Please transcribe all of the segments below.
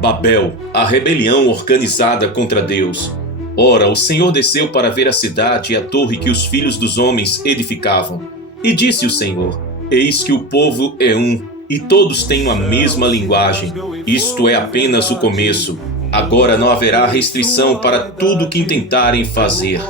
Babel, a rebelião organizada contra Deus. Ora, o Senhor desceu para ver a cidade e a torre que os filhos dos homens edificavam. E disse o Senhor: Eis que o povo é um, e todos têm a mesma linguagem. Isto é apenas o começo. Agora não haverá restrição para tudo que intentarem fazer.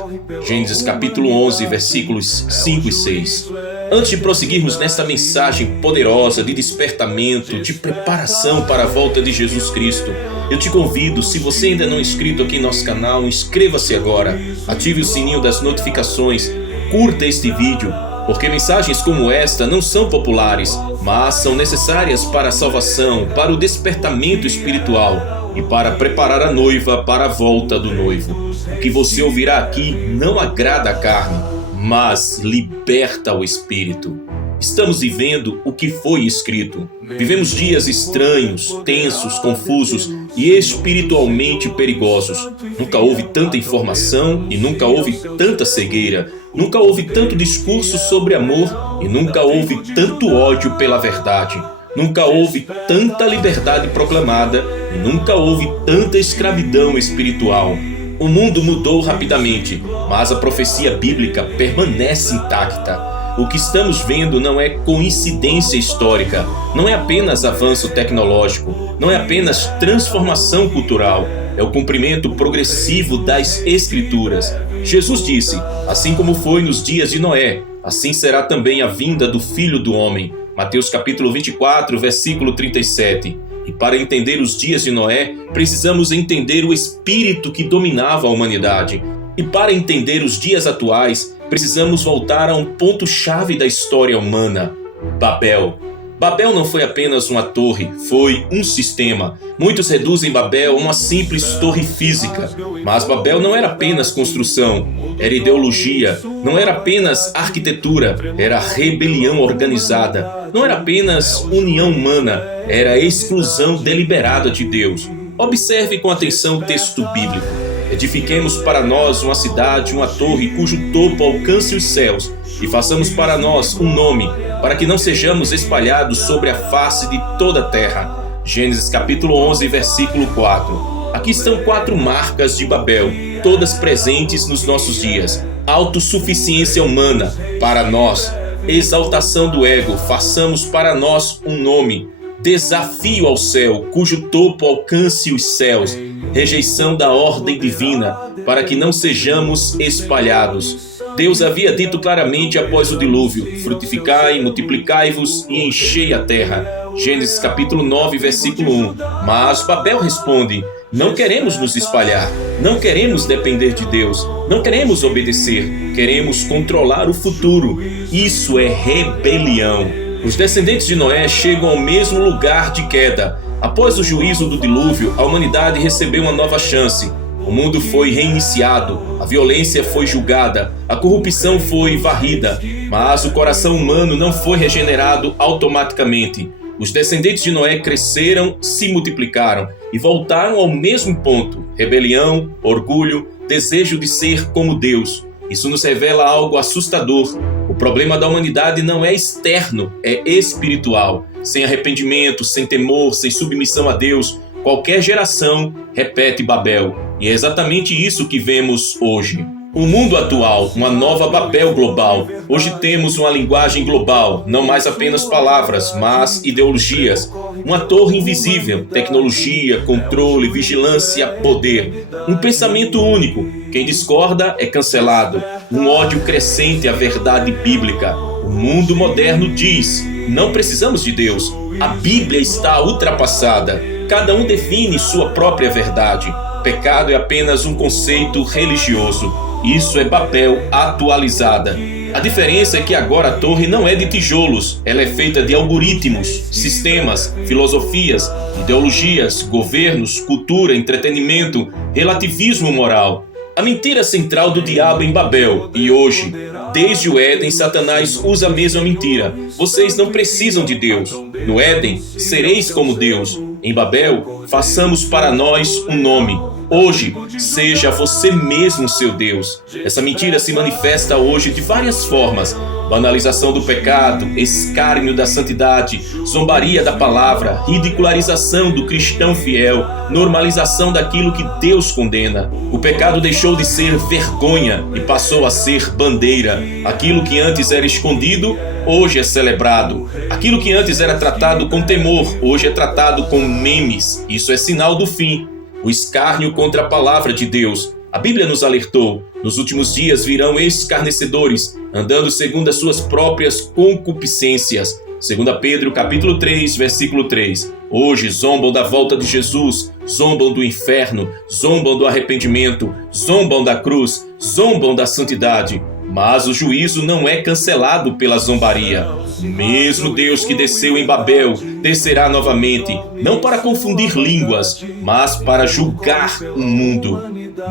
Gênesis capítulo 11, versículos 5 e 6. Antes de prosseguirmos nesta mensagem poderosa de despertamento, de preparação para a volta de Jesus Cristo, eu te convido, se você ainda não é inscrito aqui em nosso canal, inscreva-se agora, ative o sininho das notificações, curta este vídeo, porque mensagens como esta não são populares, mas são necessárias para a salvação, para o despertamento espiritual e para preparar a noiva para a volta do noivo. O que você ouvirá aqui não agrada a carne, mas liberta o espírito. Estamos vivendo o que foi escrito. Vivemos dias estranhos, tensos, confusos e espiritualmente perigosos. Nunca houve tanta informação e nunca houve tanta cegueira. Nunca houve tanto discurso sobre amor e nunca houve tanto ódio pela verdade. Nunca houve tanta liberdade proclamada e nunca houve tanta escravidão espiritual. O mundo mudou rapidamente, mas a profecia bíblica permanece intacta. O que estamos vendo não é coincidência histórica, não é apenas avanço tecnológico, não é apenas transformação cultural, é o cumprimento progressivo das Escrituras. Jesus disse: assim como foi nos dias de Noé, assim será também a vinda do Filho do Homem. Mateus capítulo 24, versículo 37. E para entender os dias de Noé, precisamos entender o espírito que dominava a humanidade. E para entender os dias atuais, precisamos voltar a um ponto-chave da história humana: Babel. Babel não foi apenas uma torre, foi um sistema. Muitos reduzem Babel a uma simples torre física. Mas Babel não era apenas construção, era ideologia. Não era apenas arquitetura, era rebelião organizada. Não era apenas união humana, era exclusão deliberada de Deus. Observe com atenção o texto bíblico. Edifiquemos para nós uma cidade, uma torre cujo topo alcance os céus, e façamos para nós um nome, para que não sejamos espalhados sobre a face de toda a terra. Gênesis capítulo 11, versículo 4. Aqui estão 4 marcas de Babel, todas presentes nos nossos dias. Autossuficiência humana, para nós. Exaltação do ego, façamos para nós um nome. Desafio ao céu, cujo topo alcance os céus. Rejeição da ordem divina, para que não sejamos espalhados. Deus havia dito claramente após o dilúvio: frutificai, multiplicai-vos e enchei a terra. Gênesis capítulo 9, versículo 1. Mas Babel responde: não queremos nos espalhar, não queremos depender de Deus, não queremos obedecer, queremos controlar o futuro. Isso é rebelião. Os descendentes de Noé chegam ao mesmo lugar de queda. Após o juízo do dilúvio, a humanidade recebeu uma nova chance. O mundo foi reiniciado, a violência foi julgada, a corrupção foi varrida, mas o coração humano não foi regenerado automaticamente. Os descendentes de Noé cresceram, se multiplicaram e voltaram ao mesmo ponto: rebelião, orgulho, desejo de ser como Deus. Isso nos revela algo assustador. O problema da humanidade não é externo, é espiritual. Sem arrependimento, sem temor, sem submissão a Deus, qualquer geração repete Babel. E é exatamente isso que vemos hoje. O mundo atual, uma nova Babel global. Hoje temos uma linguagem global, não mais apenas palavras, mas ideologias. Uma torre invisível, tecnologia, controle, vigilância, poder. Um pensamento único. Quem discorda é cancelado. Um ódio crescente à verdade bíblica. O mundo moderno diz: não precisamos de Deus. A Bíblia está ultrapassada. Cada um define sua própria verdade. Pecado é apenas um conceito religioso. Isso é Babel atualizada. A diferença é que agora a torre não é de tijolos, ela é feita de algoritmos, sistemas, filosofias, ideologias, governos, cultura, entretenimento, relativismo moral. A mentira central do diabo em Babel, e hoje, desde o Éden, Satanás usa a mesma mentira. Vocês não precisam de Deus. No Éden, sereis como Deus. Em Babel, façamos para nós um nome. Hoje, seja você mesmo seu Deus. Essa mentira se manifesta hoje de várias formas: banalização do pecado, escárnio da santidade, zombaria da palavra, ridicularização do cristão fiel, normalização daquilo que Deus condena. O pecado deixou de ser vergonha e passou a ser bandeira. Aquilo que antes era escondido, hoje é celebrado. Aquilo que antes era tratado com temor, hoje é tratado com memes. Isso é sinal do fim. O escárnio contra a palavra de Deus. A Bíblia nos alertou: nos últimos dias virão escarnecedores, andando segundo as suas próprias concupiscências. 2 Pedro capítulo 3, versículo 3. Hoje zombam da volta de Jesus, zombam do inferno, zombam do arrependimento, zombam da cruz, zombam da santidade. Mas o juízo não é cancelado pela zombaria. O mesmo Deus que desceu em Babel descerá novamente, não para confundir línguas, mas para julgar o mundo.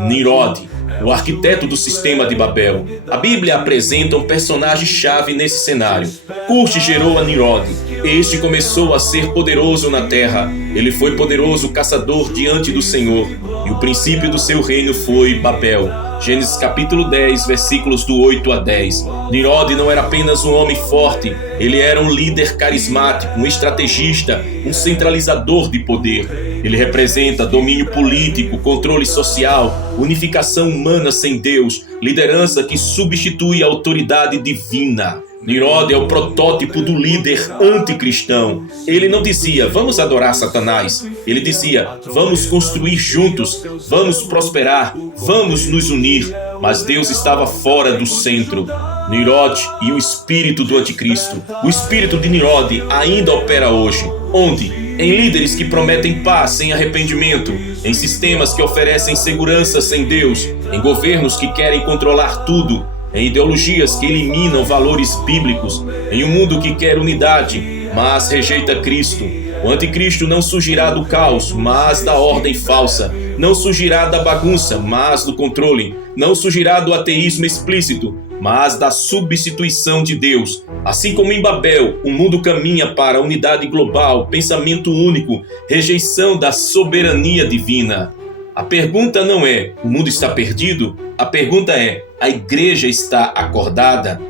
Nimrod, o arquiteto do sistema de Babel. A Bíblia apresenta um personagem-chave nesse cenário. Cush gerou a Nimrod. Este começou a ser poderoso na terra. Ele foi poderoso caçador diante do Senhor. E o princípio do seu reino foi Babel. Gênesis capítulo 10, versículos do 8 a 10. Nimrod não era apenas um homem forte, ele era um líder carismático, um estrategista, um centralizador de poder. Ele representa domínio político, controle social, unificação humana sem Deus, liderança que substitui a autoridade divina. Nimrod é o protótipo do líder anticristão. Ele não dizia, vamos adorar Satanás. Ele dizia, vamos construir juntos, vamos prosperar, vamos nos unir. Mas Deus estava fora do centro. Nimrod e o espírito do anticristo. O espírito de Nimrod ainda opera hoje. Onde? Em líderes que prometem paz sem arrependimento, em sistemas que oferecem segurança sem Deus, em governos que querem controlar tudo, em ideologias que eliminam valores bíblicos, em um mundo que quer unidade, mas rejeita Cristo. O anticristo não surgirá do caos, mas da ordem falsa. Não surgirá da bagunça, mas do controle. Não surgirá do ateísmo explícito, mas da substituição de Deus. Assim como em Babel, o mundo caminha para a unidade global, pensamento único, rejeição da soberania divina. A pergunta não é, o mundo está perdido? A pergunta é, a igreja está acordada?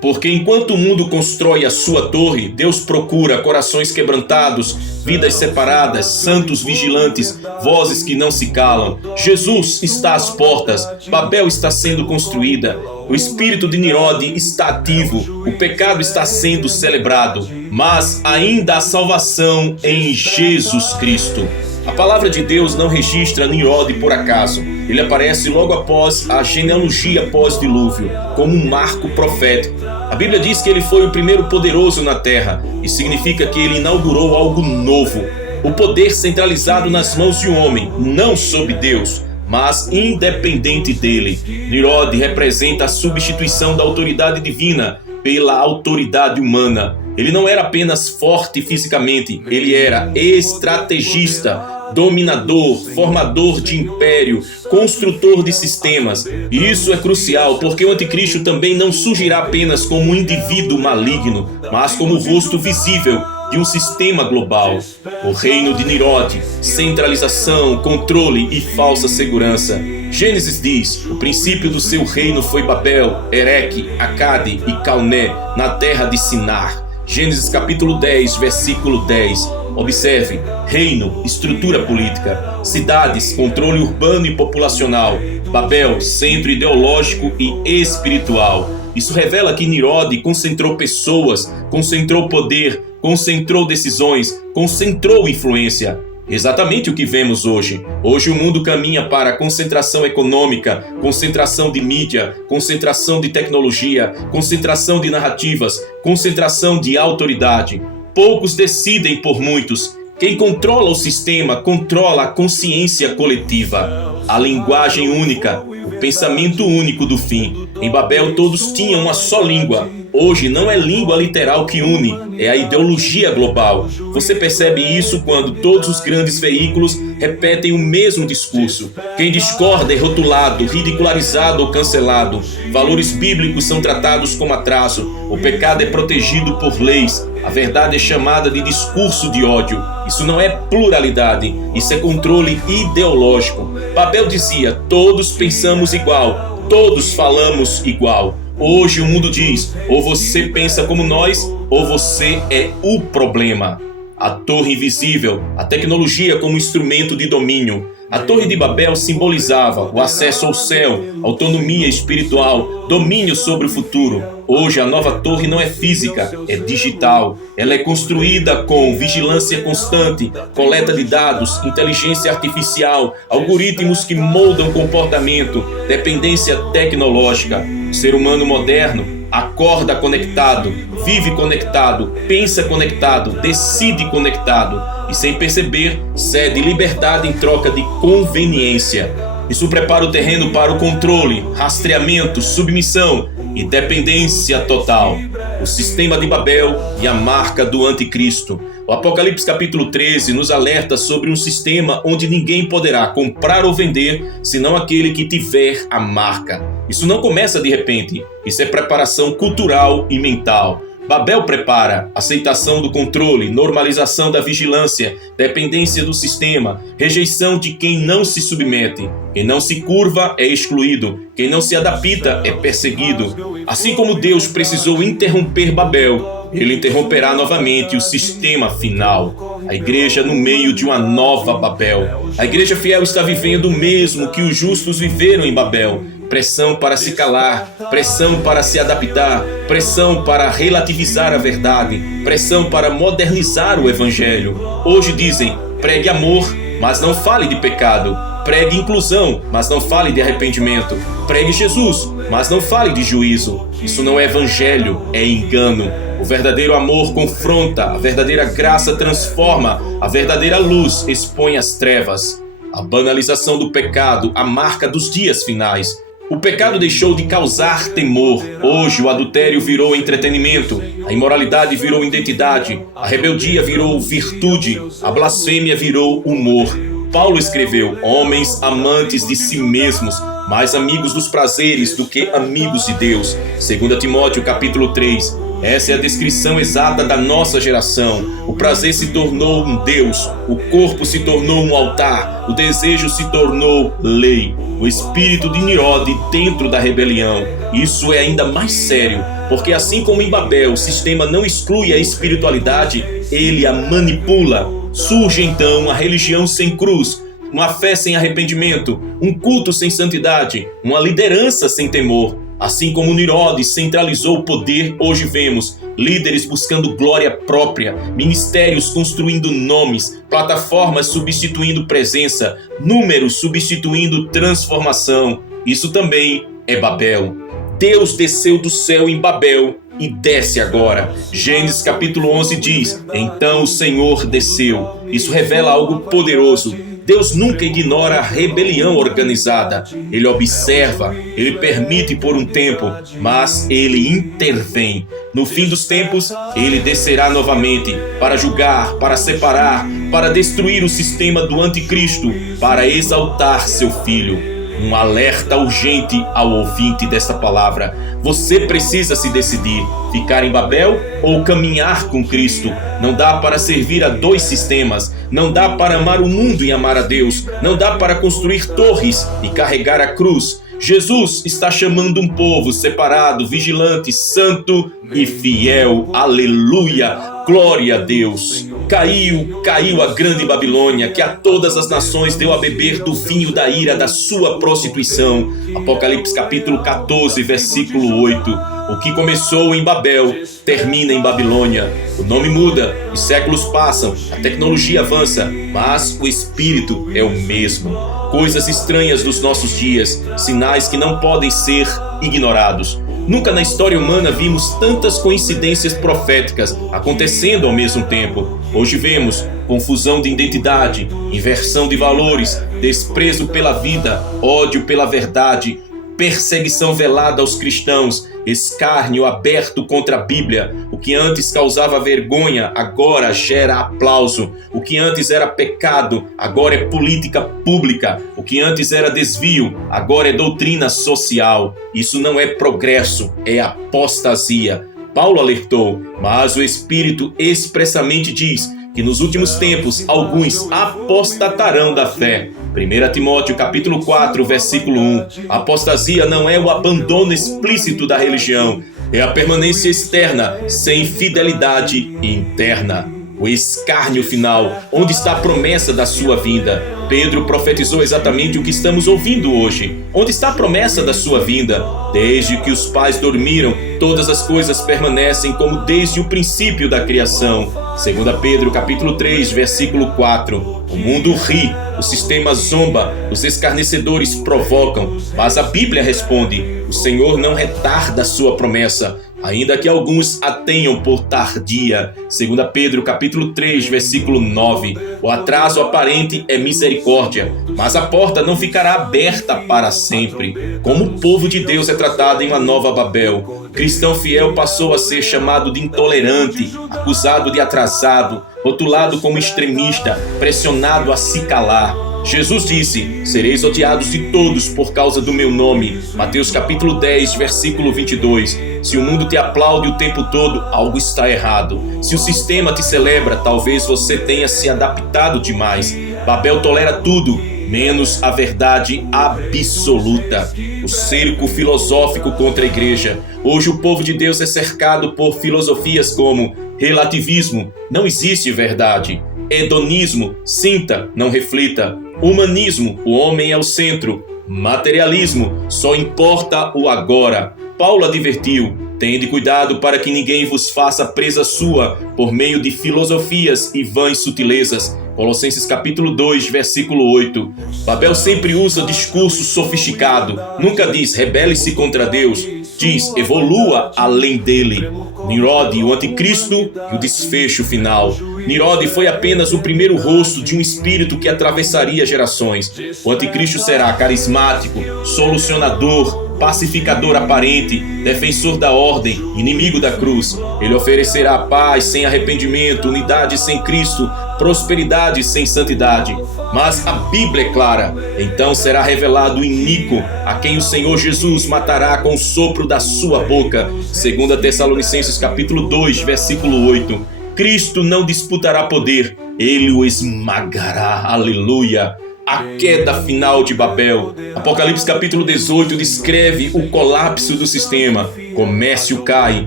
Porque enquanto o mundo constrói a sua torre, Deus procura corações quebrantados, vidas separadas, santos vigilantes, vozes que não se calam. Jesus está às portas, Babel está sendo construída, o espírito de Nimrod está ativo, o pecado está sendo celebrado, mas ainda há salvação em Jesus Cristo. A palavra de Deus não registra Nimrod por acaso. Ele aparece logo após a genealogia pós-dilúvio, como um marco profético. A Bíblia diz que ele foi o primeiro poderoso na terra, e significa que ele inaugurou algo novo. O poder centralizado nas mãos de um homem, não sob Deus, mas independente dele. Nimrod representa a substituição da autoridade divina pela autoridade humana. Ele não era apenas forte fisicamente, ele era estrategista, dominador, formador de império, construtor de sistemas. E isso é crucial, porque o anticristo também não surgirá apenas como um indivíduo maligno, mas como o rosto visível de um sistema global. O reino de Nimrod, centralização, controle e falsa segurança. Gênesis diz, o princípio do seu reino foi Babel, Ereque, Acade e Calné, na terra de Sinar. Gênesis capítulo 10, versículo 10. Observe, reino, estrutura política, cidades, controle urbano e populacional, Babel, centro ideológico e espiritual. Isso revela que Nimrod concentrou pessoas, concentrou poder, concentrou decisões, concentrou influência. Exatamente o que vemos hoje. Hoje o mundo caminha para concentração econômica, concentração de mídia, concentração de tecnologia, concentração de narrativas, concentração de autoridade. Poucos decidem por muitos. Quem controla o sistema controla a consciência coletiva, a linguagem única, o pensamento único do fim. Em Babel todos tinham uma só língua. Hoje não é língua literal que une, é a ideologia global. Você percebe isso quando todos os grandes veículos repetem o mesmo discurso. Quem discorda é rotulado, ridicularizado ou cancelado. Valores bíblicos são tratados como atraso. O pecado é protegido por leis. A verdade é chamada de discurso de ódio. Isso não é pluralidade, isso é controle ideológico. Babel dizia: todos pensamos igual, todos falamos igual. Hoje o mundo diz: ou você pensa como nós, ou você é o problema. A torre invisível, a tecnologia como instrumento de domínio. A Torre de Babel simbolizava o acesso ao céu, autonomia espiritual, domínio sobre o futuro. Hoje a nova torre não é física, é digital. Ela é construída com vigilância constante, coleta de dados, inteligência artificial, algoritmos que moldam comportamento, dependência tecnológica. O ser humano moderno acorda conectado, vive conectado, pensa conectado, decide conectado e, sem perceber, cede liberdade em troca de conveniência. Isso prepara o terreno para o controle, rastreamento, submissão e dependência total. O sistema de Babel e a marca do anticristo. O Apocalipse capítulo 13 nos alerta sobre um sistema onde ninguém poderá comprar ou vender senão aquele que tiver a marca. Isso não começa de repente, isso é preparação cultural e mental. Babel prepara aceitação do controle, normalização da vigilância, dependência do sistema, rejeição de quem não se submete. Quem não se curva é excluído, quem não se adapta é perseguido. Assim como Deus precisou interromper Babel, Ele interromperá novamente o sistema final. A igreja no meio de uma nova Babel. A igreja fiel está vivendo o mesmo que os justos viveram em Babel. Pressão para se calar, pressão para se adaptar, pressão para relativizar a verdade, pressão para modernizar o evangelho. Hoje dizem: pregue amor, mas não fale de pecado. Pregue inclusão, mas não fale de arrependimento. Pregue Jesus, mas não fale de juízo. Isso não é evangelho, é engano. O verdadeiro amor confronta, a verdadeira graça transforma, a verdadeira luz expõe as trevas. A banalização do pecado, a marca dos dias finais. O pecado deixou de causar temor. Hoje o adultério virou entretenimento, a imoralidade virou identidade, a rebeldia virou virtude, a blasfêmia virou humor. Paulo escreveu: homens amantes de si mesmos, mais amigos dos prazeres do que amigos de Deus. 2 Timóteo capítulo 3. Essa é a descrição exata da nossa geração. O prazer se tornou um Deus, o corpo se tornou um altar, o desejo se tornou lei. O espírito de Nirode dentro da rebelião. Isso é ainda mais sério, porque assim como em Babel o sistema não exclui a espiritualidade, ele a manipula. Surge então a religião sem cruz, uma fé sem arrependimento, um culto sem santidade, uma liderança sem temor. Assim como Nirode centralizou o poder, hoje vemos líderes buscando glória própria, ministérios construindo nomes, plataformas substituindo presença, números substituindo transformação. Isso também é Babel. Deus desceu do céu em Babel e desce agora. Gênesis capítulo 11 diz: então o Senhor desceu. Isso revela algo poderoso. Deus nunca ignora a rebelião organizada. Ele observa, ele permite por um tempo, mas ele intervém. No fim dos tempos, ele descerá novamente para julgar, para separar, para destruir o sistema do anticristo, para exaltar seu filho. Um alerta urgente ao ouvinte desta palavra. Você precisa se decidir: ficar em Babel ou caminhar com Cristo. Não dá para servir a dois sistemas. Não dá para amar o mundo e amar a Deus. Não dá para construir torres e carregar a cruz. Jesus está chamando um povo separado, vigilante, santo e fiel. Aleluia! Glória a Deus! Caiu a grande Babilônia, que a todas as nações deu a beber do vinho da ira da sua prostituição. Apocalipse capítulo 14, versículo 8. O que começou em Babel termina em Babilônia. O nome muda, os séculos passam, a tecnologia avança, mas o espírito é o mesmo. Coisas estranhas dos nossos dias, sinais que não podem ser ignorados. Nunca na história humana vimos tantas coincidências proféticas acontecendo ao mesmo tempo. Hoje vemos confusão de identidade, inversão de valores, desprezo pela vida, ódio pela verdade, perseguição velada aos cristãos, escárnio aberto contra a Bíblia. O que antes causava vergonha, agora gera aplauso. O que antes era pecado, agora é política pública. O que antes era desvio, agora é doutrina social. Isso não é progresso, é apostasia. Paulo alertou, mas o Espírito expressamente diz que nos últimos tempos alguns apostatarão da fé. 1 Timóteo capítulo 4, versículo 1. A apostasia não é o abandono explícito da religião, é a permanência externa sem fidelidade interna. O escárnio final, onde está a promessa da sua vinda? Pedro profetizou exatamente o que estamos ouvindo hoje. Onde está a promessa da sua vinda? Desde que os pais dormiram, todas as coisas permanecem como desde o princípio da criação. 2 Pedro capítulo 3, versículo 4. O mundo ri, o sistema zomba, os escarnecedores provocam, mas a Bíblia responde: o Senhor não retarda a sua promessa, ainda que alguns a tenham por tardia. 2 Pedro capítulo 3, versículo 9. O atraso aparente é misericórdia, mas a porta não ficará aberta para sempre. Como o povo de Deus é tratado em uma nova Babel. O cristão fiel passou a ser chamado de intolerante, acusado de atrasado, rotulado como extremista, pressionado a se calar. Jesus disse: sereis odiados de todos por causa do meu nome. Mateus capítulo 10, versículo 22. Se o mundo te aplaude o tempo todo, algo está errado. Se o sistema te celebra, talvez você tenha se adaptado demais. Babel tolera tudo, menos a verdade absoluta. O cerco filosófico contra a igreja. Hoje o povo de Deus é cercado por filosofias como relativismo, não existe verdade. Hedonismo, sinta, não reflita. Humanismo, o homem é o centro. Materialismo, só importa o agora. Paulo advertiu: tende cuidado para que ninguém vos faça presa sua por meio de filosofias e vãs sutilezas. Colossenses capítulo 2, versículo 8. Babel sempre usa discurso sofisticado. Nunca diz rebele-se contra Deus. Diz evolua além dele. Nimrod, o anticristo e o desfecho final. Nimrod foi apenas o primeiro rosto de um espírito que atravessaria gerações. O anticristo será carismático, solucionador, pacificador aparente, defensor da ordem, inimigo da cruz. Ele oferecerá paz sem arrependimento, unidade sem Cristo, prosperidade sem santidade. Mas a Bíblia é clara: então será revelado o iníquo, a quem o Senhor Jesus matará com o sopro da sua boca. 2 Tessalonicenses capítulo 2, versículo 8. Cristo não disputará poder, ele o esmagará. Aleluia! A queda final de Babel. Apocalipse capítulo 18 descreve o colapso do sistema. Comércio cai,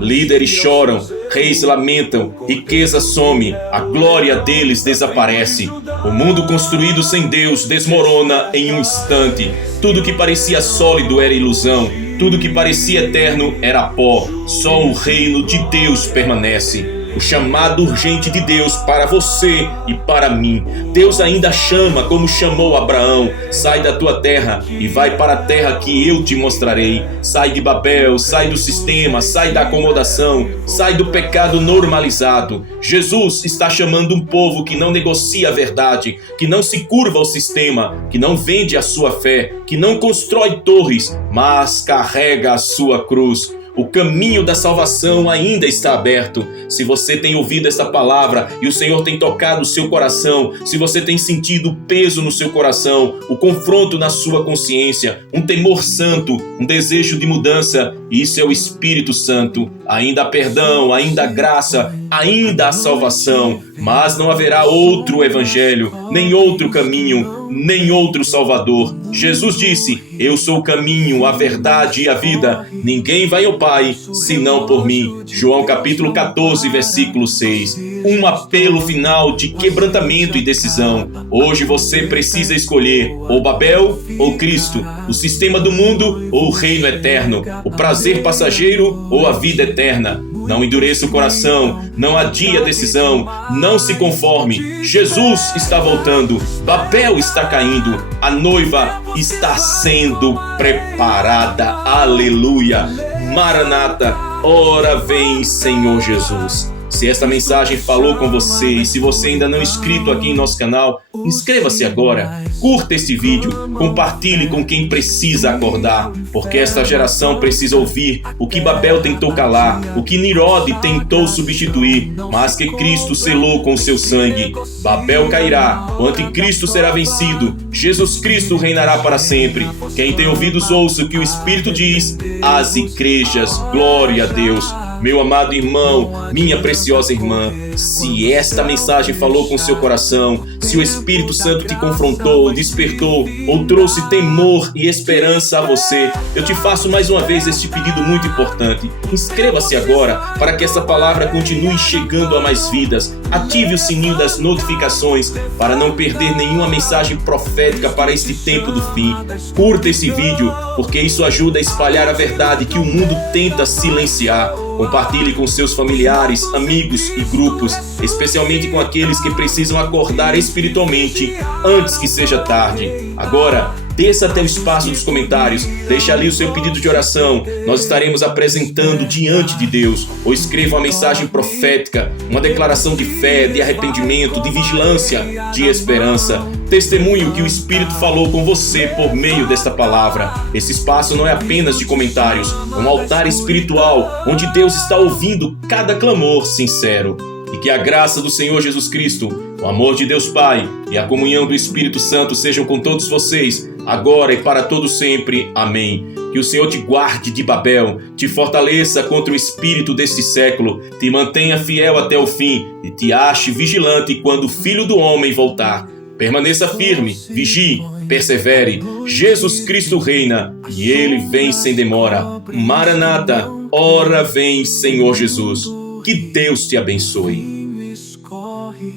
líderes choram, reis lamentam, riqueza some, a glória deles desaparece. O mundo construído sem Deus desmorona em um instante. Tudo que parecia sólido era ilusão, tudo que parecia eterno era pó. Só o reino de Deus permanece. O chamado urgente de Deus para você e para mim. Deus ainda chama como chamou Abraão: sai da tua terra e vai para a terra que eu te mostrarei. Sai de Babel, sai do sistema, sai da acomodação, sai do pecado normalizado. Jesus está chamando um povo que não negocia a verdade, que não se curva ao sistema, que não vende a sua fé, que não constrói torres, mas carrega a sua cruz. O caminho da salvação ainda está aberto. Se você tem ouvido essa palavra e o Senhor tem tocado o seu coração, se você tem sentido o peso no seu coração, o confronto na sua consciência, um temor santo, um desejo de mudança, isso é o Espírito Santo. Ainda há perdão, ainda há graça, ainda há salvação, mas não haverá outro evangelho, nem outro caminho, nem outro Salvador. Jesus disse: eu sou o caminho, a verdade e a vida. Ninguém vai ao Pai senão por mim. João capítulo 14, versículo 6. Um apelo final de quebrantamento e decisão. Hoje você precisa escolher ou Babel ou Cristo, o sistema do mundo ou o reino eterno, o prazer passageiro ou a vida eterna. Não endureça o coração, não adie a decisão, não se conforme. Jesus está voltando, Babel está caindo, a noiva está sendo preparada. Aleluia! Maranata, ora vem, Senhor Jesus. Se esta mensagem falou com você e se você ainda não é inscrito aqui em nosso canal, inscreva-se agora, curta este vídeo, compartilhe com quem precisa acordar, porque esta geração precisa ouvir o que Babel tentou calar, o que Nirode tentou substituir, mas que Cristo selou com seu sangue. Babel cairá, o anticristo será vencido, Jesus Cristo reinará para sempre. Quem tem ouvidos ouça o que o Espírito diz às igrejas. Glória a Deus. Meu amado irmão, minha preciosa irmã, se esta mensagem falou com seu coração, se o Espírito Santo te confrontou, despertou ou trouxe temor e esperança a você, eu te faço mais uma vez este pedido muito importante. Inscreva-se agora para que essa palavra continue chegando a mais vidas. Ative o sininho das notificações para não perder nenhuma mensagem profética para este tempo do fim. Curta esse vídeo, porque isso ajuda a espalhar a verdade que o mundo tenta silenciar. Compartilhe com seus familiares, amigos e grupos, especialmente com aqueles que precisam acordar espiritualmente antes que seja tarde. Agora, desça até o espaço dos comentários, deixe ali o seu pedido de oração, nós estaremos apresentando diante de Deus, ou escreva uma mensagem profética, uma declaração de fé, de arrependimento, de vigilância, de esperança. Testemunhe o que o Espírito falou com você por meio desta palavra. Esse espaço não é apenas de comentários, é um altar espiritual onde Deus está ouvindo cada clamor sincero. E que a graça do Senhor Jesus Cristo, o amor de Deus Pai e a comunhão do Espírito Santo sejam com todos vocês, agora e para todo sempre. Amém. Que o Senhor te guarde de Babel, te fortaleça contra o espírito deste século, te mantenha fiel até o fim e te ache vigilante quando o Filho do Homem voltar. Permaneça firme, vigie, persevere. Jesus Cristo reina e Ele vem sem demora. Maranata, ora vem, Senhor Jesus. Que Deus te abençoe. Escorre,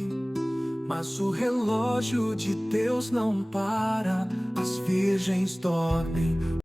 mas o relógio de Deus não para, as virgens dormem.